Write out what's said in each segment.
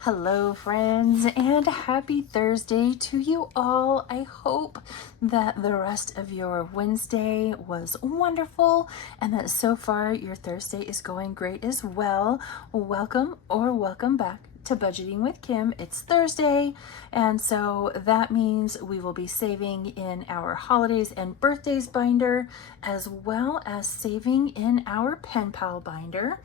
Hello friends, and happy Thursday to you all. I hope that the rest of your Wednesday was wonderful and that so far your Thursday is going great as well. Welcome back to Budgeting with Kim. It's Thursday, and so that means we will be saving in our holidays and birthdays binder, as well as saving in our Penpal binder.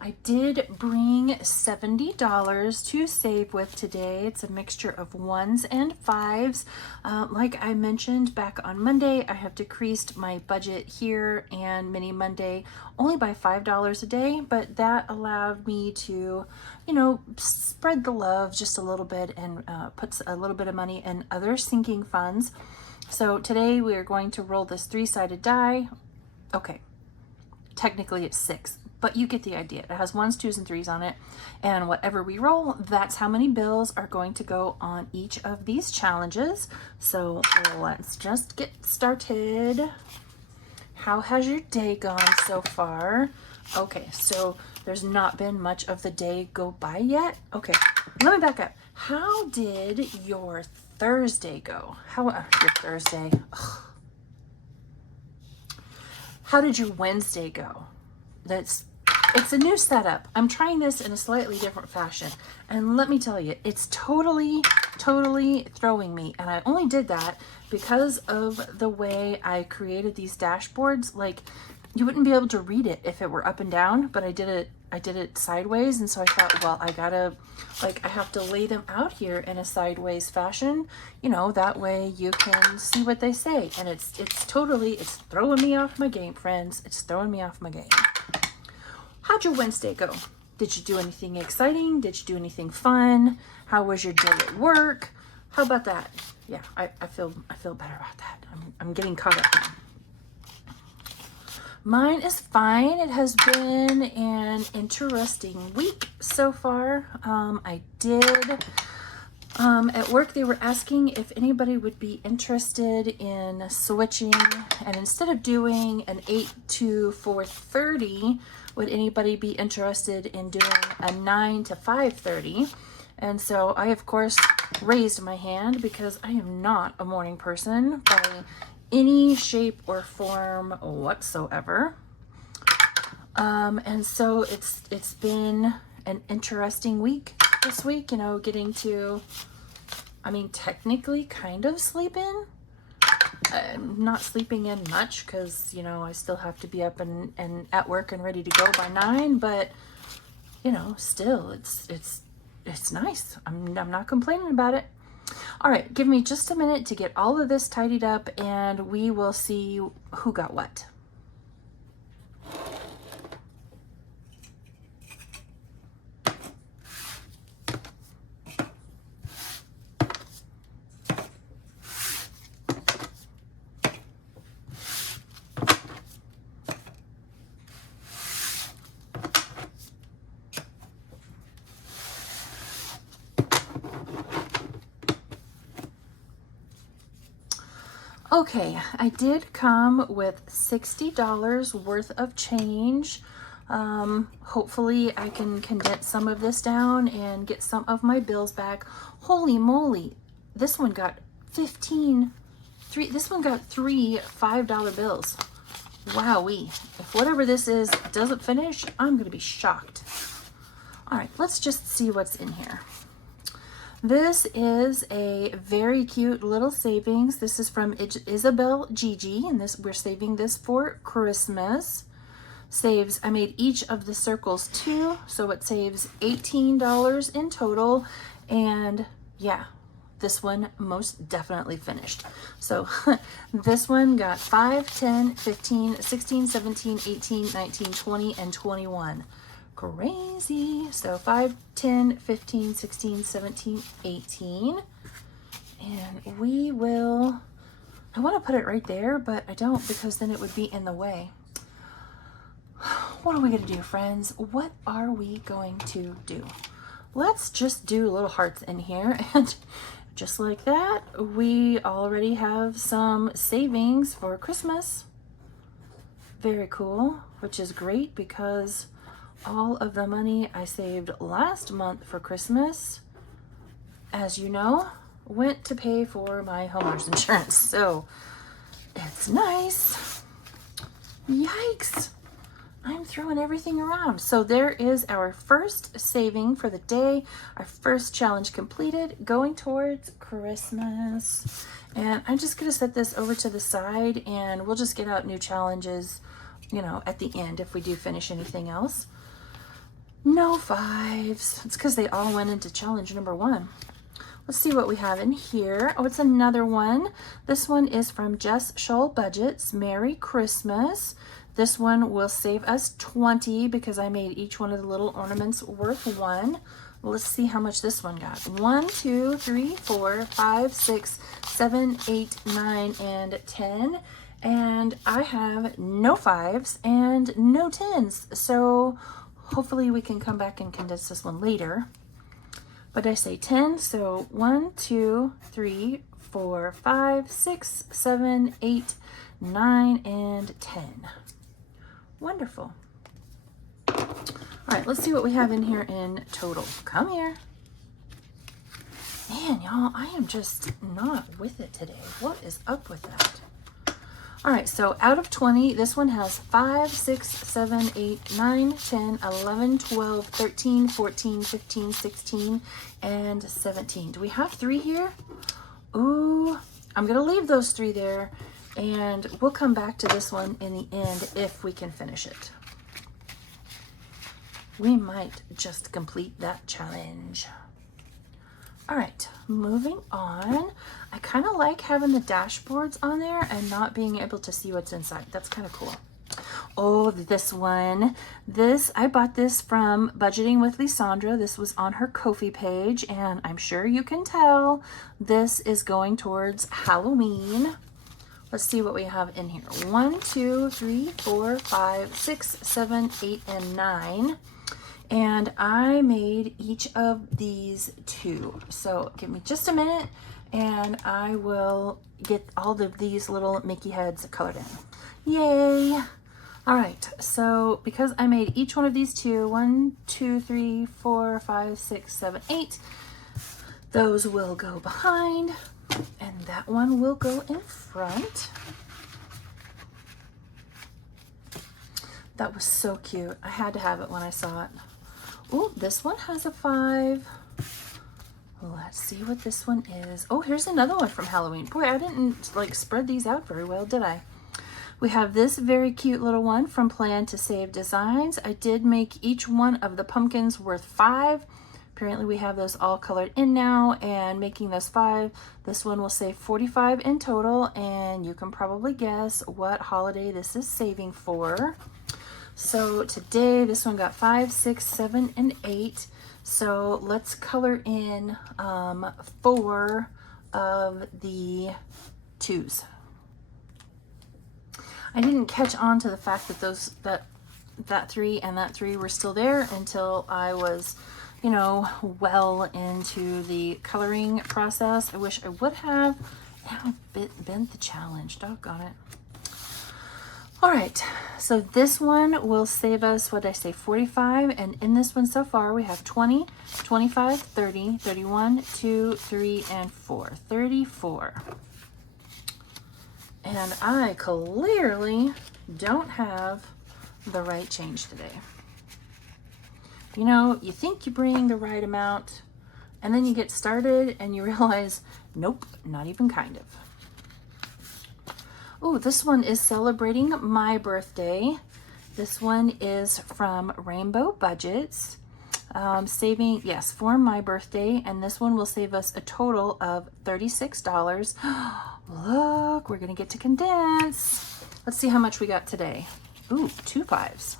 I did bring $70 to save with today. It's a mixture of ones and fives. Like I mentioned back on Monday, I have decreased my budget here and Mini Monday only by $5 a day, but that allowed me to, spread the love just a little bit and put a little bit of money in other sinking funds. So today we are going to roll this 3-sided die. Okay, technically it's 6. But you get the idea. It has 1s, 2s, and 3s on it. And whatever we roll, that's how many bills are going to go on each of these challenges. So let's just get started. How has your day gone so far? Okay, so there's not been much of the day go by yet. Okay, let me back up. How did your Thursday go? Your Thursday? Ugh. How did your Wednesday go? It's a new setup. I'm trying this in a slightly different fashion. And let me tell you, it's totally throwing me. And I only did that because of the way I created these dashboards. Like, you wouldn't be able to read it if it were up and down, but I did it sideways. And so I thought, well, I have to lay them out here in a sideways fashion, that way you can see what they say. And it's throwing me off my game, friends. It's throwing me off my game. How'd your Wednesday go? Did you do anything exciting? Did you do anything fun? How was your day at work? How about that? Yeah, I feel better about that. I'm getting caught up now. Mine is fine. It has been an interesting week so far. At work, they were asking if anybody would be interested in switching, and instead of doing an 8 to 4:30, would anybody be interested in doing a 9 to 5:30? And so I, of course, raised my hand because I am not a morning person by any shape or form whatsoever. And so it's been an interesting week this week, getting to, technically kind of sleep in. I'm not sleeping in much because, I still have to be up and at work and ready to go by 9, but, still it's nice. I'm not complaining about it. All right, give me just a minute to get all of this tidied up and we will see who got what. Okay, I did come with $60 worth of change. Hopefully I can condense some of this down and get some of my bills back. Holy moly, this one got three $5 bills. Wowee. If whatever this is doesn't finish, I'm gonna be shocked. All right, let's just see what's in here. This is a very cute little savings. This is from Isabel Gigi, and we're saving this for Christmas. I made each of the circles 2, so it saves $18 in total. And yeah, this one most definitely finished. So this one got 5, 10, 15, 16, 17, 18, 19, 20, and 21. Crazy. So 5, 10, 15, 16, 17, 18. And I want to put it right there, but I don't because then it would be in the way. What are we going to do, friends? What are we going to do? Let's just do little hearts in here and just like that, we already have some savings for Christmas. Very cool, which is great because all of the money I saved last month for Christmas, as you know, went to pay for my homeowner's insurance. So it's nice. Yikes. I'm throwing everything around. So there is our first saving for the day, our first challenge completed, going towards Christmas. And I'm just going to set this over to the side and we'll just get out new challenges, you know, at the end if we do finish anything else. No 5s. It's because they all went into challenge number 1. Let's see what we have in here. Oh, it's another one. This one is from Jess Scholl Budgets. Merry Christmas. This one will save us 20 because I made each one of the little ornaments worth 1. Let's see how much this one got. 1, 2, 3, 4, 5, 6, 7, 8, 9, and 10. And I have no 5s and no 10s. So hopefully we can come back and condense this one later. But I say 10, so 1, 2, 3, 4, 5, 6, 7, 8, 9, and 10. Wonderful. All right, let's see what we have in here in total. Come here. Man, y'all, I am just not with it today. What is up with that? All right, so out of 20, this one has 5, 6, 7, 8, 9, 10, 11, 12, 13, 14, 15, 16, and 17. Do we have 3 here? Ooh, I'm going to leave those 3 there, and we'll come back to this one in the end if we can finish it. We might just complete that challenge. All right, moving on. I kind of like having the dashboards on there and not being able to see what's inside. That's kind of cool. Oh, this one. I bought this from Budgeting with Lisandra. This was on her Ko-fi page, and I'm sure you can tell this is going towards Halloween. Let's see what we have in here. 1, 2, 3, 4, 5, 6, 7, 8, and 9. And I made each of these 2. So give me just a minute and I will get all of these little Mickey heads colored in. Yay! All right, so because I made each one of these 2, 1, 2, 3, 4, 5, 6, 7, 8, those will go behind and that one will go in front. That was so cute. I had to have it when I saw it. Oh, this one has a 5. Let's see what this one is. Oh, here's another one from Halloween. Boy, I didn't like spread these out very well, did I? We have this very cute little one from Plan to Save Designs. I did make each one of the pumpkins worth 5. Apparently we have those all colored in now, and making those 5, this one will save 45 in total, and you can probably guess what holiday this is saving for. So today, this one got 5, 6, 7, and 8. So let's color in 4 of the 2s. I didn't catch on to the fact that that 3 and that 3 were still there until I was, you know, well into the coloring process. I wish I would have. Now I've bent the challenge. Doggone it. All right, so this one will save us, what did I say, 45, and in this one so far we have 20, 25, 30, 31, 2, 3, and 4, 34. And I clearly don't have the right change today. You know, you think you bring the right amount, and then you get started and you realize, nope, not even kind of. Oh, this one is celebrating my birthday. This one is from Rainbow Budgets. Saving, yes, for my birthday. And this one will save us a total of $36. Look, we're going to get to condense. Let's see how much we got today. Ooh, 2 5s.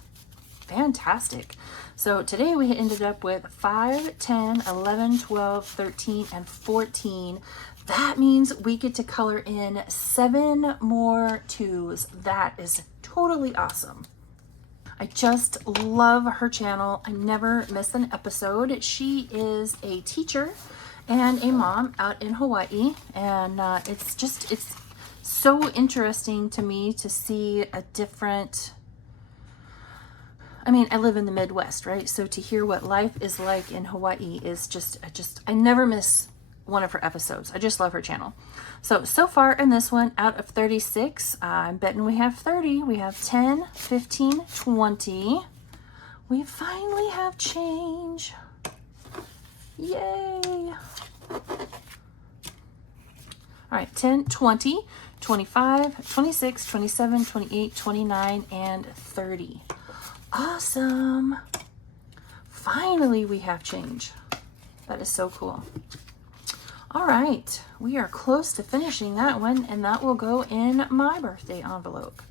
Fantastic. So today we ended up with 5, 10, 11, 12, 13, and 14. That means we get to color in 7 more 2s. That is totally awesome. I just love her channel. I never miss an episode. She is a teacher and a mom out in Hawaii. And it's so interesting to me to see a different, I mean, I live in the Midwest, right? So to hear what life is like in Hawaii is I never miss one of her episodes. I just love her channel. So far in this one, out of 36, I'm betting we have 30. We have 10, 15, 20. We finally have change. Yay. All right, 10, 20, 25, 26, 27, 28, 29, and 30. Awesome. Finally, we have change. That is so cool. All right, we are close to finishing that one, and that will go in my birthday envelope.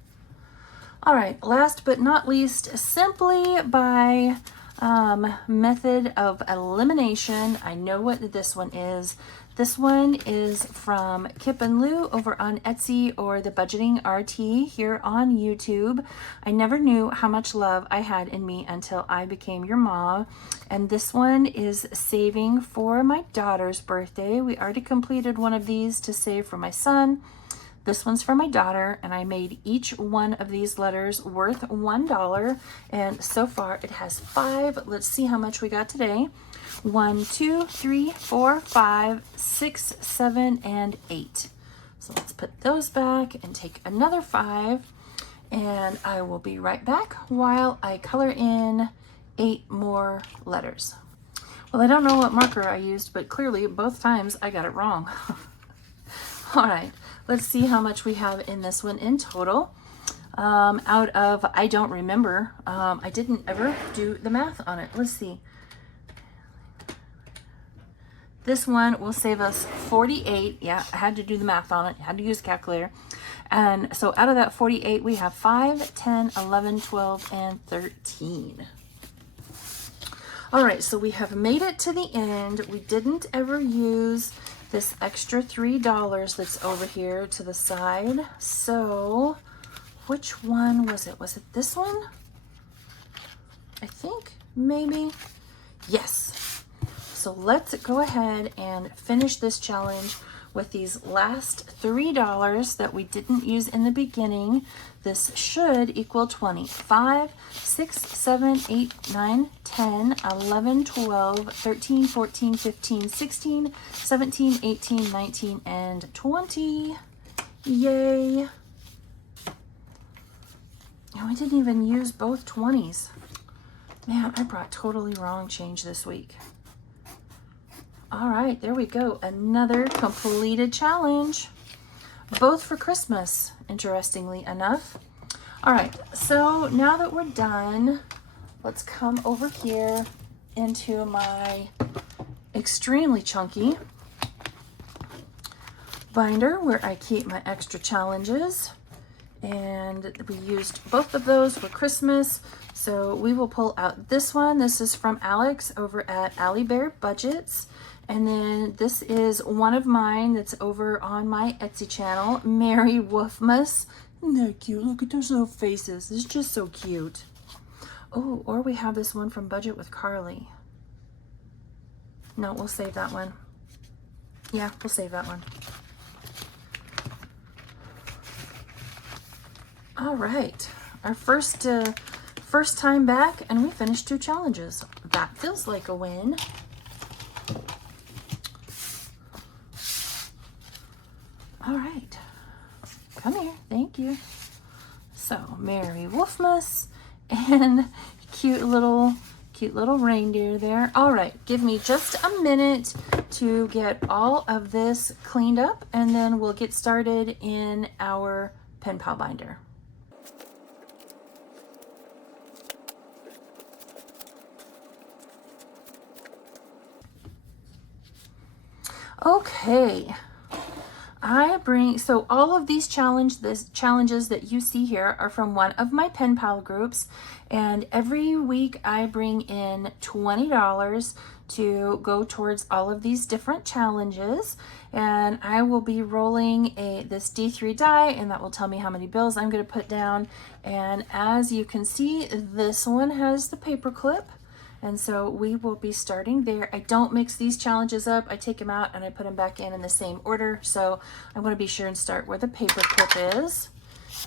All right, last but not least, simply by method of elimination, I know what this one is. This one is from Kip and Lou over on Etsy, or the Budgeting RT here on YouTube. I never knew how much love I had in me until I became your mom. And this one is saving for my daughter's birthday. We already completed one of these to save for my son. This one's for my daughter, and I made each one of these letters worth $1. And so far it has 5. Let's see how much we got today. 1, 2, 3, 4, 5, 6, 7, and 8. So let's put those back and take another 5. And I will be right back while I color in 8 more letters. Well, I don't know what marker I used, but clearly both times I got it wrong. All right, let's see how much we have in this one in total. Out of, I don't remember. I didn't ever do the math on it. Let's see. This one will save us 48. Yeah, I had to do the math on it. I had to use a calculator. And so out of that 48, we have 5, 10, 11, 12, and 13. All right, so we have made it to the end. We didn't ever use this extra $3 that's over here to the side. So which one was it? Was it this one? I think maybe. Yes. So let's go ahead and finish this challenge with these last $3 that we didn't use in the beginning. This should equal 20. 5, 6, 7, 8, 9, 10, 11, 12, 13, 14, 15, 16, 17, 18, 19, and 20. Yay. And we didn't even use both 20s. Man, I brought totally wrong change this week. All right, there we go. Another completed challenge, both for Christmas, interestingly enough. All right, so now that we're done, let's come over here into my extremely chunky binder where I keep my extra challenges. And we used both of those for Christmas. So we will pull out this one. This is from Alex over at Allie Bear Budgets. And then this is one of mine that's over on my Etsy channel, Mary Wolfmas. Isn't that cute? Look at those little faces. It's just so cute. Oh, or we have this one from Budget with Carly. No, we'll save that one. Yeah, we'll save that one. All right, our first time back, and we finished 2 challenges. That feels like a win. All right, come here, thank you. So Mary Wolfmas and cute little reindeer there. All right, give me just a minute to get all of this cleaned up, and then we'll get started in our Penpal binder. Okay, so all of these challenges that you see here are from one of my Penpal groups, and every week I bring in $20 to go towards all of these different challenges, and I will be rolling this D3 die, and that will tell me how many bills I'm going to put down. And as you can see, this one has the paper clip, And so we will be starting there. I don't mix these challenges up. I take them out and I put them back in the same order. So I'm going to be sure and start where the paper clip is.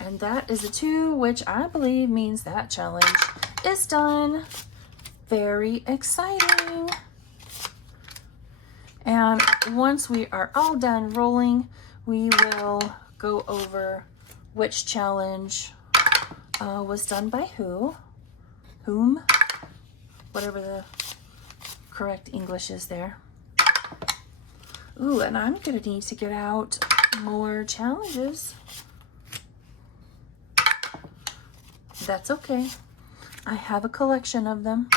And that is a 2, which I believe means that challenge is done. Very exciting. And once we are all done rolling, we will go over which challenge was done by whom, whatever the correct English is there. Ooh, and I'm gonna need to get out more challenges. That's okay. I have a collection of them.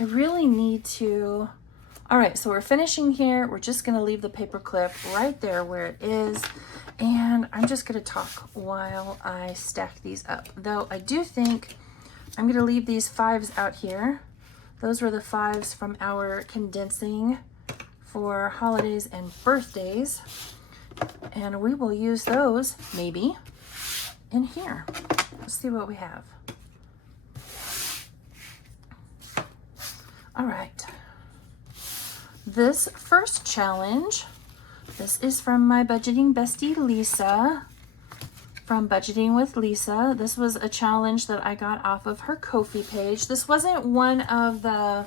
I really need to... All right, so we're finishing here. We're just gonna leave the paper clip right there where it is. And I'm just gonna talk while I stack these up. Though I do think I'm gonna leave these 5s out here. Those were the 5s from our condensing for holidays and birthdays. And we will use those maybe in here. Let's see what we have. All right. This first challenge, this is from my budgeting bestie, Lisa, from Budgeting with Lisa. This was a challenge that I got off of her Ko-fi page. This wasn't one of the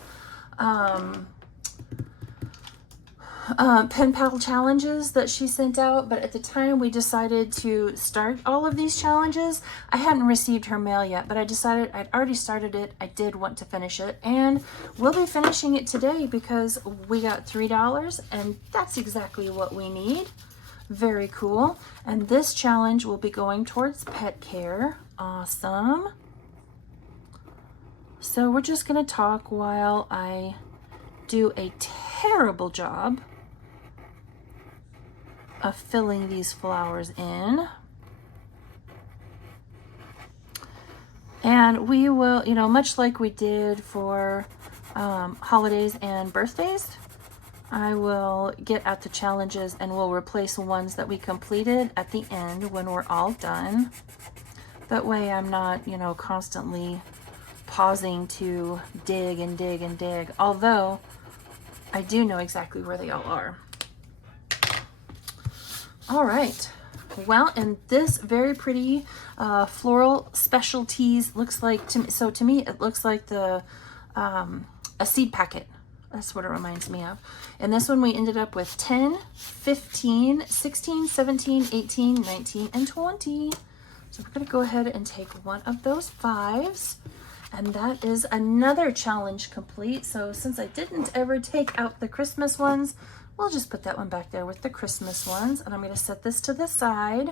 Penpal challenges that she sent out, but at the time we decided to start all of these challenges. I hadn't received her mail yet, but I decided I'd already started it. I did want to finish it, and we'll be finishing it today because we got $3, and that's exactly what we need. Very cool. And this challenge will be going towards pet care. Awesome. So we're just going to talk while I do a terrible job of filling these flowers in. And we will, you know, much like we did for holidays and birthdays, I will get at the challenges and we'll replace ones that we completed at the end when we're all done. That way I'm not, you know, constantly pausing to dig and dig and dig, although I do know exactly where they all are. All right. Well, and this very pretty floral specialties looks like, to me, it looks like the a seed packet. That's what it reminds me of. And this one we ended up with 10, 15, 16, 17, 18, 19, and 20. So we're going to go ahead and take one of those 5s. And that is another challenge complete. So since I didn't ever take out the Christmas ones, we'll just put that one back there with the Christmas ones. And I'm going to set this to the side.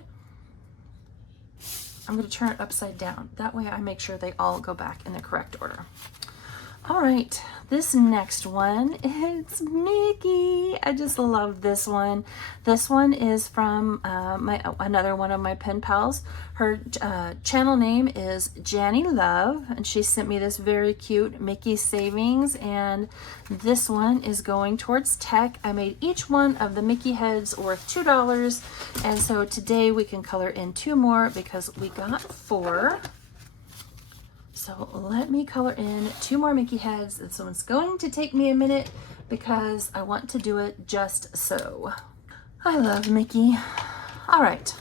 I'm going to turn it upside down. That way I make sure they all go back in the correct order. All right, this next one, it's Mickey. I just love this one. This one is from another one of my pen pals. Her channel name is Janny Love, and she sent me this very cute Mickey Savings, and this one is going towards tech. I made each one of the Mickey heads worth $2, and so today we can color in 2 more because we got 4. So let me color in 2 more Mickey heads, and so it's going to take me a minute because I want to do it just so. I love Mickey. All right,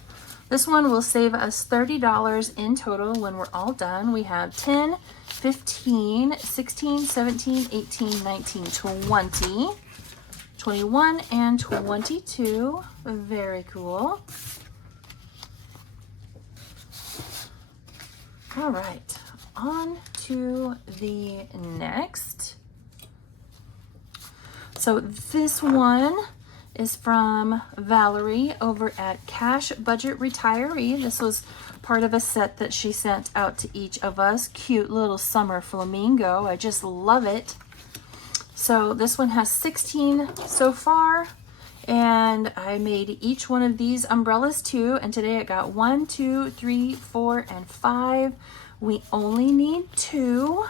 this one will save us $30 in total when we're all done. We have 10, 15, 16, 17, 18, 19, 20, 21, and 22. Very cool. All right. On to the next. So this one is from Valerie over at Cash Budget Retiree. This was part of a set that she sent out to each of us. Cute little summer flamingo. I just love it. So this one has 16 so far, and I made each one of these umbrellas too, and today I got 1, 2, 3, 4, and 5. We only need 2,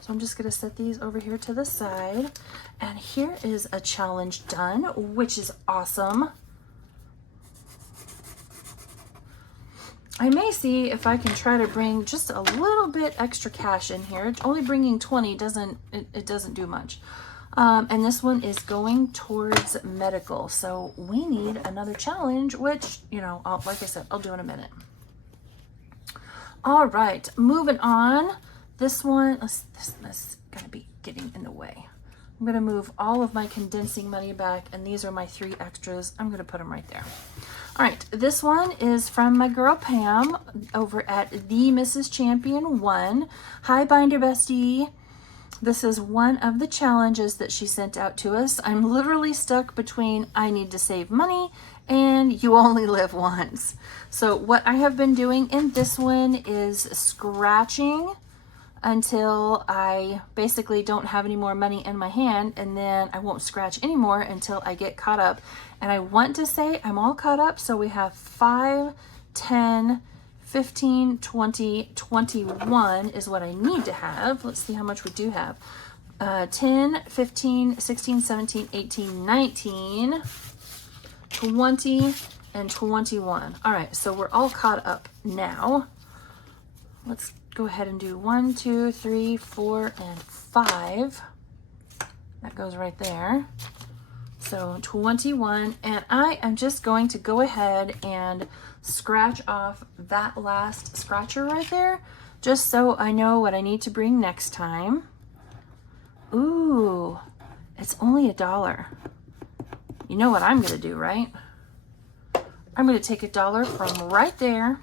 so I'm just going to set these over here to the side. And here is a challenge done, which is awesome. I may see if I can try to bring just a little bit extra cash in here. Only bringing 20 doesn't do much. And this one is going towards medical. So we need another challenge, which, you know, like I said, I'll do in a minute. All right, moving on. This one, this is gonna be getting in the way. I'm gonna move all of my condensing money back, and these are my 3 extras. I'm gonna put them right there. All right, this one is from my girl Pam over at the Mrs. Champion 1. Hi, Binder Bestie. This is one of the challenges that she sent out to us. I'm literally stuck between I need to save money and you only live once. So what I have been doing in this one is scratching until I basically don't have any more money in my hand, and then I won't scratch anymore until I get caught up. And I want to say I'm all caught up, so we have 5, 10, 15, 20, 21 is what I need to have. Let's see how much we do have. 10, 15, 16, 17, 18, 19, 20, and 21. All right, so we're all caught up now. Let's go ahead and do 1, 2, 3, 4, and 5. That goes right there. So 21, and I am just going to go ahead and scratch off that last scratcher right there, just so I know what I need to bring next time. Ooh, it's only $1. You know what I'm gonna do, right? I'm gonna take $1 from right there,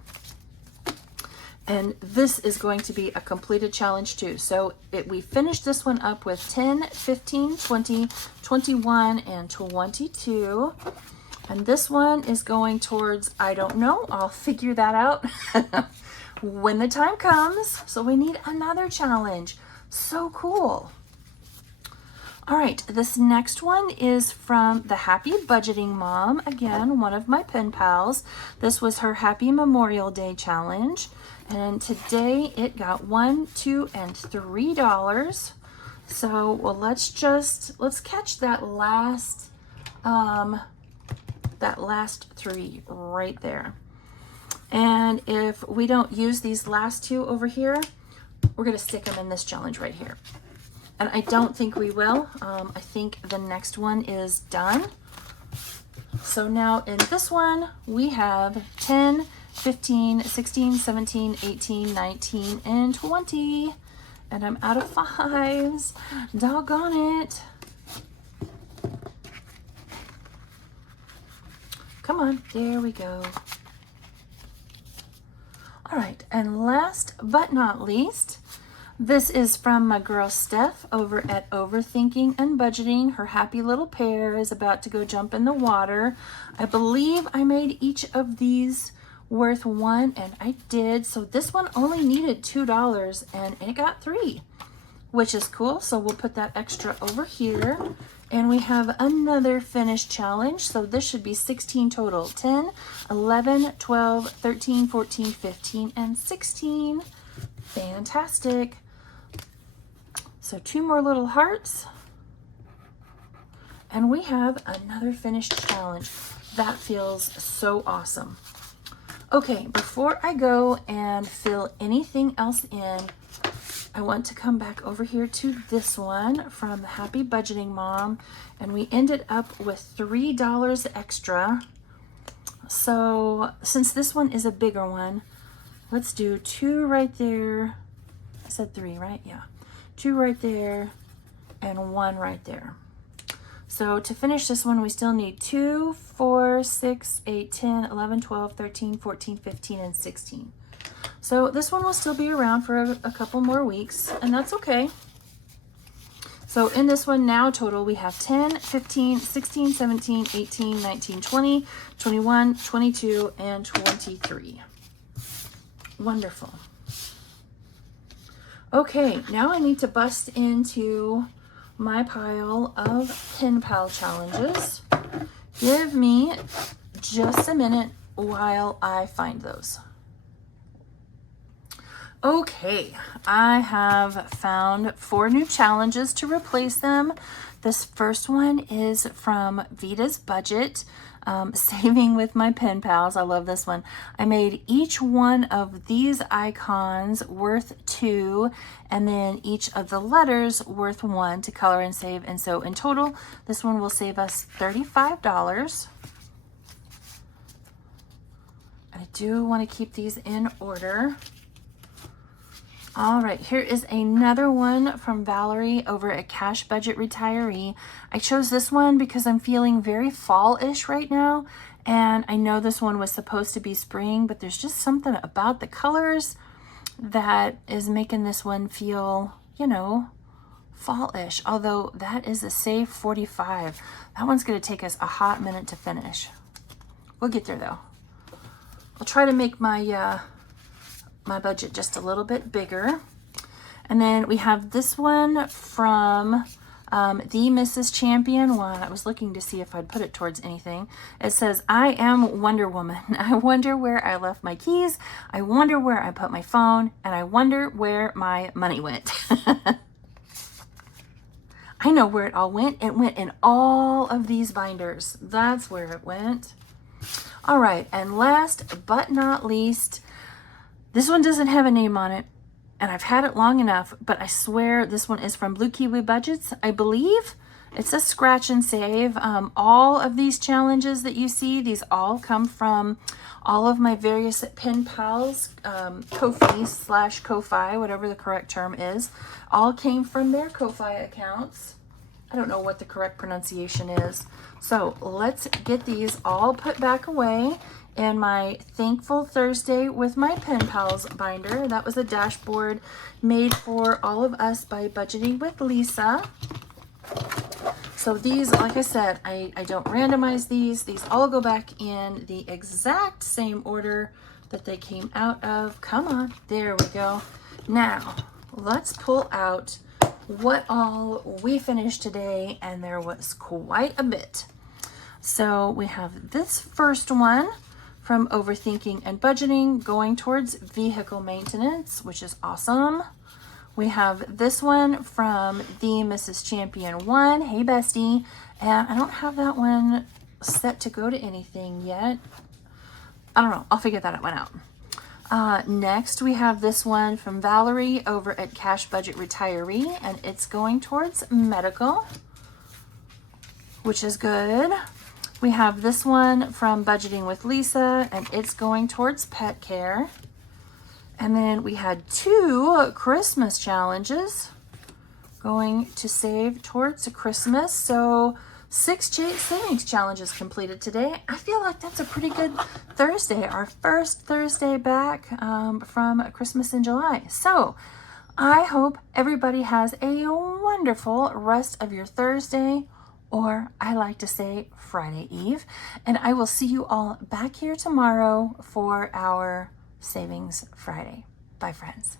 and this is going to be a completed challenge too. So we finished this one up with 10, 15, 20, 21, and 22. And this one is going towards, I don't know, I'll figure that out when the time comes. So we need another challenge. So cool. All right, this next one is from the Happy Budgeting Mom. Again, one of my pen pals. This was her Happy Memorial Day challenge. And today it got $1, $2, and $3. So, well, let's catch that last 3 right there. And if we don't use these last 2 over here, we're gonna stick them in this challenge right here. And I don't think we will. I think the next one is done. So now in this one, we have 10, 15, 16, 17, 18, 19, and 20. And I'm out of 5s. Doggone it. Come on, there we go. All right, and last but not least, this is from my girl Steph over at Overthinking and Budgeting. Her happy little pair is about to go jump in the water. I believe I made each of these worth 1, and I did. So this one only needed $2 and it got 3, which is cool. So we'll put that extra over here, and we have another finished challenge. So this should be 16 total: 10, 11, 12, 13, 14, 15, and 16. Fantastic. So 2 more little hearts, and we have another finished challenge. That feels so awesome. Okay, before I go and fill anything else in, I want to come back over here to this one from the Happy Budgeting Mom, and we ended up with $3 extra. So since this one is a bigger one, let's do 2 right there. I said 3, right? Yeah. 2 right there and 1 right there. So to finish this one, we still need 2, 4, 6, 8, 10, 11, 12, 13, 14, 15, and 16. So this one will still be around for a couple more weeks, and that's okay. So in this one now total, we have 10, 15, 16, 17, 18, 19, 20, 21, 22, and 23. Wonderful. Okay, now I need to bust into my pile of Penpal challenges. Give me just a minute while I find those. Okay, I have found 4 new challenges to replace them. This first one is from Vita's Budget, Saving with My Pen Pals. I love this one. I made each one of these icons worth 2, and then each of the letters worth 1 to color and save. And so in total, this one will save us $35. I do want to keep these in order. All right, here is another one from Valerie over at Cash Budget Retiree. I chose this one because I'm feeling very fall-ish right now, and I know this one was supposed to be spring, but there's just something about the colors that is making this one feel, you know, fall-ish, although that is a save 45. That one's going to take us a hot minute to finish. We'll get there, though. I'll try to make my my budget just a little bit bigger. And then we have this one from the Mrs. Champion one. I was looking to see if I'd put it towards anything. It says, I am Wonder Woman. I wonder where I left my keys. I wonder where I put my phone. And I wonder where my money went. I know where it all went. It went in all of these binders. That's where it went. All right, and last but not least, this one doesn't have a name on it, and I've had it long enough, but I swear this one is from Blue Kiwi Budgets, I believe. It's a scratch and save. All of these challenges that you see, these all come from all of my various pen pals, Ko-fi / Ko-fi, whatever the correct term is, all came from their Ko-fi accounts. I don't know what the correct pronunciation is. So let's get these all put back away in my Thankful Thursday with My Pen Pals binder. That was a dashboard made for all of us by Budgeting with Lisa. So these, like I said, I don't randomize these. These all go back in the exact same order that they came out of. Come on, there we go. Now, let's pull out what all we finished today, and there was quite a bit. So we have this first one from Overthinking and Budgeting going towards vehicle maintenance, which is awesome. We have this one from the Mrs. Champion one. Hey, bestie. And I don't have that one set to go to anything yet. I don't know. I'll figure that one out. Next, we have this one from Valerie over at Cash Budget Retiree, and it's going towards medical, which is good. We have this one from Budgeting with Lisa, and it's going towards pet care. And then we had 2 Christmas challenges going to save towards Christmas. So 6 savings challenges completed today. I feel like that's a pretty good Thursday, our first Thursday back from Christmas in July. So I hope everybody has a wonderful rest of your Thursday, or I like to say Friday Eve. And I will see you all back here tomorrow for our Savings Friday. Bye, friends.